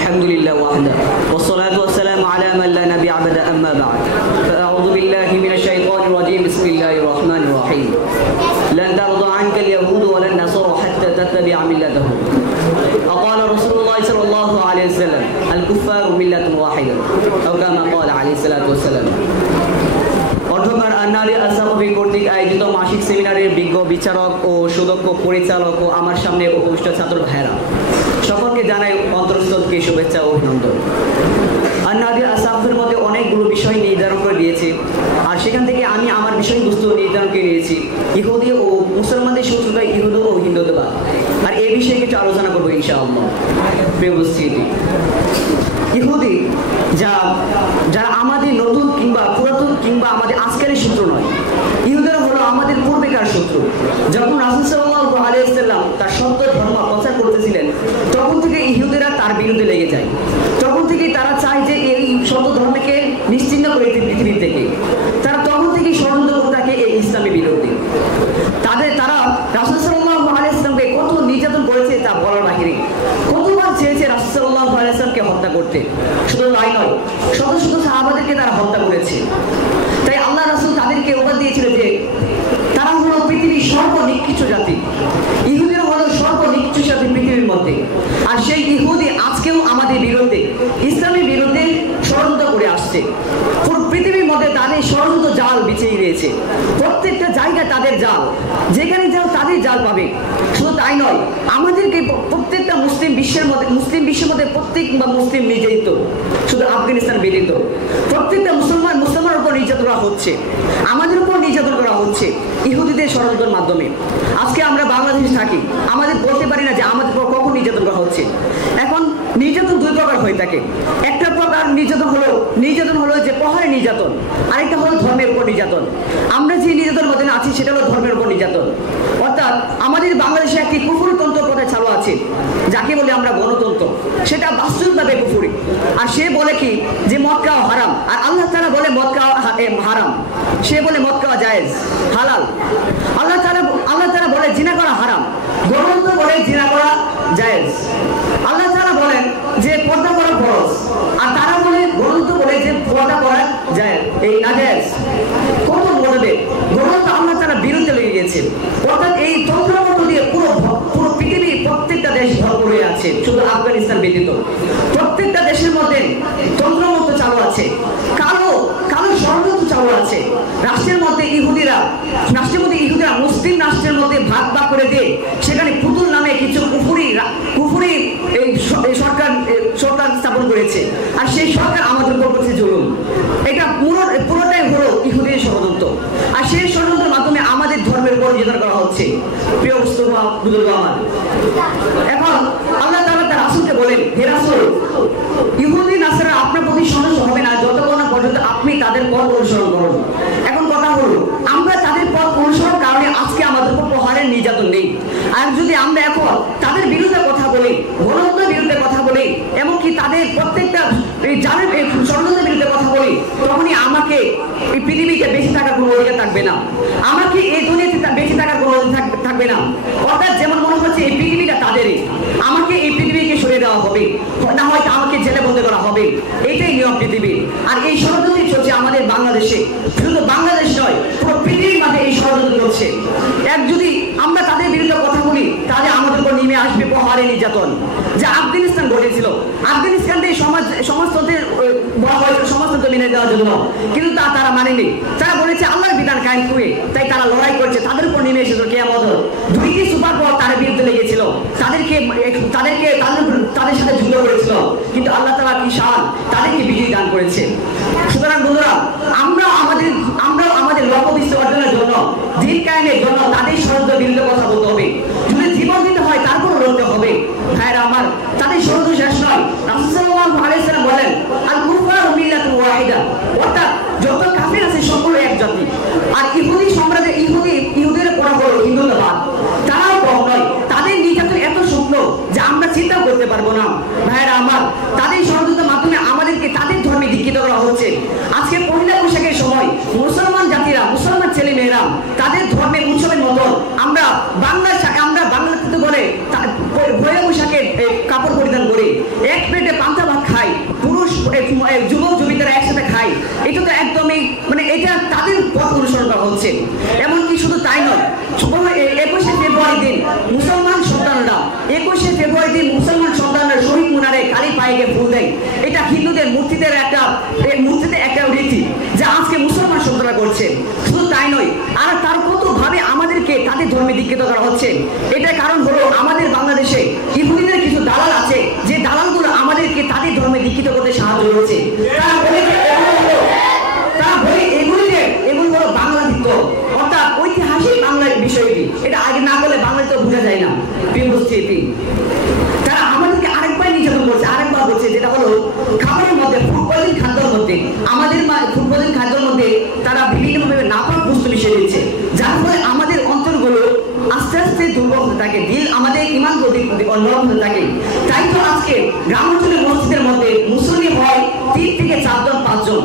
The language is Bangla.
আলহামদুলিল্লাহ ওয়াহদা والصلاة والسلام على من لا نبي عبد أما بعد فأعوذ بالله من الشيطان الرجيم بسم الله الرحمن الرحيم لن ترضى عنك اليهود ولا النصارى حتى تتبع ملتهم وقال رسول الله صلى الله عليه وسلم الكفار ملة واحدة أو كما قال عليه الصلاة والسلام অর্থকার আন্নারি আসাবি কর্তৃক আয়োজিত মাসিক সেমিনারের বিজ্ঞ বিচারক ও সুদক্ষ পরিচালক ও আমার সামনে উপবিষ্ট ছাত্র ভাইরা সকলকে জানাই অন্তরস্থল থেকে শুভেচ্ছা ও অভিনন্দন। আন্নারি আসাবের মধ্যে অনেকগুলো বিষয় নির্ধারণ করে দিয়েছে, আর সেখান থেকে আমি আমার বিষয়বস্তু নির্ধারণ করে নিয়েছি ইহুদি ও মুসলমানদের শত্রুতা ইহুদ ও হিন্দুত্ববাদ, আর এই বিষয়ে কিছু আলোচনা করবো ইনশাআল্লাহ। প্রিয় উপস্থিতি, ইহুদি যারা আমাদের নতুন কিংবা পুরাতন কিংবা আমাদের আজকের শত্রু নয়, ইহুদিরা হলো আমাদের পূর্বেকার শত্রু। যখন রাসূল সাল্লাল্লাহু আলাইহি ওয়াসাল্লাম তার সত্য ধর্ম প্রচার করতেছিলেন, তখন থেকে ইহুদিরা তার বিরুদ্ধে লেগে যায়। তখন থেকে তারা চায় যে এই সত্য ধর্মকে নিশ্চিহ্ন করে দিতে পৃথিবী থেকে। তারা তখন থেকে ষড়যন্ত্র করতে থাকে এই ইসলামের বিরুদ্ধে। তারা রাসূল সাল্লাল্লাহু আলাইহি ওয়াসাল্লামকে কত নির্যাতন করেছে তা বলার বাহিরে। কতবার চেয়েছে রাসূল সাল্লাল্লাহু আলাইহি ওয়াসাল্লামকে হত্যা করতে, শুধু তাই নয়, শত শত সাহাবাদেরকে তারা হত্যা করেছে। তাই আল্লাহ রাসূল তাদেরকে উপহার দিয়েছিল যে তারা হলো পৃথিবীর সর্বনিকৃষ্ট জাতি। ইহুদিরা হলো সর্বনিকৃষ্ট জাতি পৃথিবীর মধ্যে। আর সেই ইহুদি আজকেও আমাদের বিরুদ্ধে, ইসলামের বিরুদ্ধে ষড়যন্ত্র করে আসছে। পুরো পৃথিবীর মধ্যে তাদের ষড়যন্ত্র জাল বিছিয়ে দিয়েছে। প্রত্যেকটা জায়গায় তাদের জাল, যেখানে যাও তাদের জাল পাবে। শুধু তাই নয়, আমাদেরকে প্রত্যেকটা মুসলিম বিশ্বের মধ্যে প্রত্যেক মুসলিম নির্যাতিত, শুধু আফগানিস্তান ব্যতীত প্রত্যেকটা মুসলমানের উপর নির্যাতন করা হচ্ছে, আমাদের উপর নির্যাতন করা হচ্ছে ইহুদিদের ষড়যন্ত্রের মাধ্যমে। আজকে আমরা বাংলাদেশে থাকি, আমাদের বলতে পারি না যে আমাদের উপর কখন নির্যাতন করা হচ্ছে। এখন নির্যাতন দুই প্রকার হয়ে থাকে। একটা প্রকার নির্যাতন হলো যে প্রহারে নির্যাতন, আরেকটা হলো ধর্মের উপর নির্যাতন। আমরা যে নির্যাতনের মধ্যে আছি সেটা হলো ধর্মের উপর নির্যাতন। অর্থাৎ আমাদের বাংলাদেশে একটি কুফরতন্ত্র প্রথা চালু আছে, যাকে বলে আমরা গণতন্ত্র। সেটা বাস্তবভাবে কুফরি। আর সে বলে কি যে মদ খাওয়া হারাম, আর আল্লাহ তাআলা বলে মদ খাওয়া হারাম। সে বলে মদ খাওয়া জায়েজ, হালাল। আল্লাহ তাআলা বলে জিনা করা হারাম, গণতন্ত্র বলে জিনা করা জায়েজ। আল্লাহ তাআলা বলেন যে পর্দা করা ফরজ, আর তারা বলে গণতন্ত্র বলে যে পর্দা করা জায়েজ, এই নাজায়েজ। কত বলবে গণতন্ত্র আল্লাহ তাআলা বিরুদ্ধে লেগে গেছে। অর্থাৎ এই তন্ত্রমন্ত্র দিয়ে পুরো পৃথিবীর প্রত্যেকটা দেশ ভরপুর হয়ে আছে, শুধু আফগানিস্তান ব্যতীত। প্রত্যেকটা দেশের মধ্যে তন্ত্রমন্ত্র চালু আছে, কালো ষড়যন্ত্র চালু আছে। রাষ্ট্রের মধ্যে ইহুদিরা মুসলিম রাষ্ট্রের মধ্যে ভাগ করে দিয়ে সেখানে পুতুল নামে কিছু কুফরি সরকার স্থাপন করেছে, আর সেই সরকার আমাদের উপর করছে জুলুম। এটা পুরোটাই হলো ইহুদির ষড়যন্ত্র, আর সেই ষড়যন্ত্রের মাধ্যমে আমাদের ধর্মের উপর নির্যাতন করা হচ্ছে। প্রিয় বুজুর্গ আমার, এখন আল্লাহ তাআলা তার রাসূলকে বলেন, হে রাসূল, ইহুদি নাসারা আপনার প্রতি সন্তুষ্ট হবে না যতক্ষণ না পর্যন্ত আপনি তাদের পথ অনুসরণ করুন। এখন কথা হলো, আমরা তাদের পথ অনুসরণ কারণে আজকে আমাদের উপর প্রহারের নির্যাতন নেই। আর যদি আমরা এখন তাদের বিরুদ্ধে কথা বলি, গণতন্ত্রের বিরুদ্ধে কথা বলি, এমনকি তাদের প্রত্যেকটা ষড়যন্ত্রের বিরুদ্ধে কথা বলি, তখনই আমাকে এই পৃথিবীতে বেঁচে থাকার কোনো অধিকার থাকবে না, আমাকে এই দুনিয়াতে বেঁচে থাকার কোনো অধিকার থাকবে না। অর্থাৎ যেমন মনে হচ্ছে এই পৃথিবীটা তাদেরই, আমাকে এই পৃথিবীকে সরিয়ে দেওয়া হবে, না হয়তো আমাকে জেলে বন্দী করা হবে। এটাই নিয়ম পৃথিবী। আর এই ষড়যন্ত্রই চলছে আমাদের বাংলাদেশে, শুধু বাংলাদেশ নয়, পুরো পৃথিবীর মাঝে এই ষড়যন্ত্র চলছে। যদি আমরা তাদের বিরুদ্ধে কথা বলি, তাহলে আমাদের উপর নেমে আসবে প্রহারে নির্যাতন। যা আফগানিস্তান ঘটেছিল, আফগানিস্তানকে সমাজতন্ত্রের বলা হয়েছিল সমাজতন্ত্র মেনে দেওয়ার জন্য, কিন্তু তারা মানেনি। তারা বলেছে আল্লাহর বিধান কায়েম করে, তাই তারা লড়াই করেছে, তাদের উপর নেমে এসেছিল কিয়ামত। দুইটি সুপার পাওয়ার তার বিরুদ্ধে লেগেছিল, তাদের সাথে যুদ্ধ করেছিল, কিন্তু আল্লাহ তাআলা কি শান, তাদেরকে বিজয় দান করেছে। সুতরাং বন্ধুরা, আমরাও আমাদের লক্ষ্য বিস্তার অর্জনের জন্য, দিন কায়েমের জন্য তাদের ষড়যন্ত্রের বিরুদ্ধে কথা বলতে হবে। যদি জীবন দিতে হয় তারপর লড়তে হবে। ভাইরা আমার, তাদের ষড়যন্ত্র শেষ নয়। রাসূল সাল্লাল্লাহু আলাইহি ওয়াসাল্লাম বলেন, আল কুফারু মিল্লাতুন ওয়াহিদা, অর্থাৎ যত কাফির আছে সকলে এক জাতি। আর ইহুদি সম্রাজ্যে ইহুদিদের পড়া হলো হিন্দুত্ববাদ। তারাও কম নয়, তাদের নির্যাতন এত শুকনো যে আমরা চিন্তা করতে পারবো না। ভাইরা আমার, তাদের ষড়যন্ত্রের মাধ্যমে আমাদেরকে তাদের ধর্মে দীক্ষিত করা হচ্ছে। আজকে পহেলা বৈশাখের সময় মুসলমান জাতিরা, মুসলমান ছেলে মেয়েরা তাদের ধর্মের উৎসবের মতন আমরা বাংলাতে বলে পহেলা বৈশাখের কাপড় পরিধান করে এক পেটে পান্তা দীক্ষিত করা হচ্ছে। এটার কারণ হলো আমাদের বাংলাদেশে ইহুদিদের কিছু দালাল আছে, যে দালালগুলো আমাদেরকে তাদের ধর্মে দীক্ষিত করতে সাহায্য করেছে। তারা বলে এগুলি হলো বাংলা দিক্ষ, অর্থাৎ ঐতিহাসিক বাংলার বিষয়টি। এটা আগে না বলে বাংলায় তো বোঝা যায় না। তারা আমাদেরকে আরেকবার নির্যাতন করছে, আরেকবার বলছে, যেটা হলো খাবারের মধ্যে, ফুড পয়জন খাদ্যের মধ্যে, আমাদের ফুড পয়জন খাদ্যের মধ্যে তারা বিভিন্নভাবে নাপাক বস্তু মিশিয়ে দিচ্ছে, যার ফলে আমাদের অন্তরগুলো আস্তে আস্তে দুর্বল হতে থাকে, দিল আমাদের ইমান নরম হতে থাকে। তাই তো আজকে গ্রামাঞ্চলের মসজিদের মধ্যে মুসল্লি হয় 3 থেকে 4 জন 5 জন,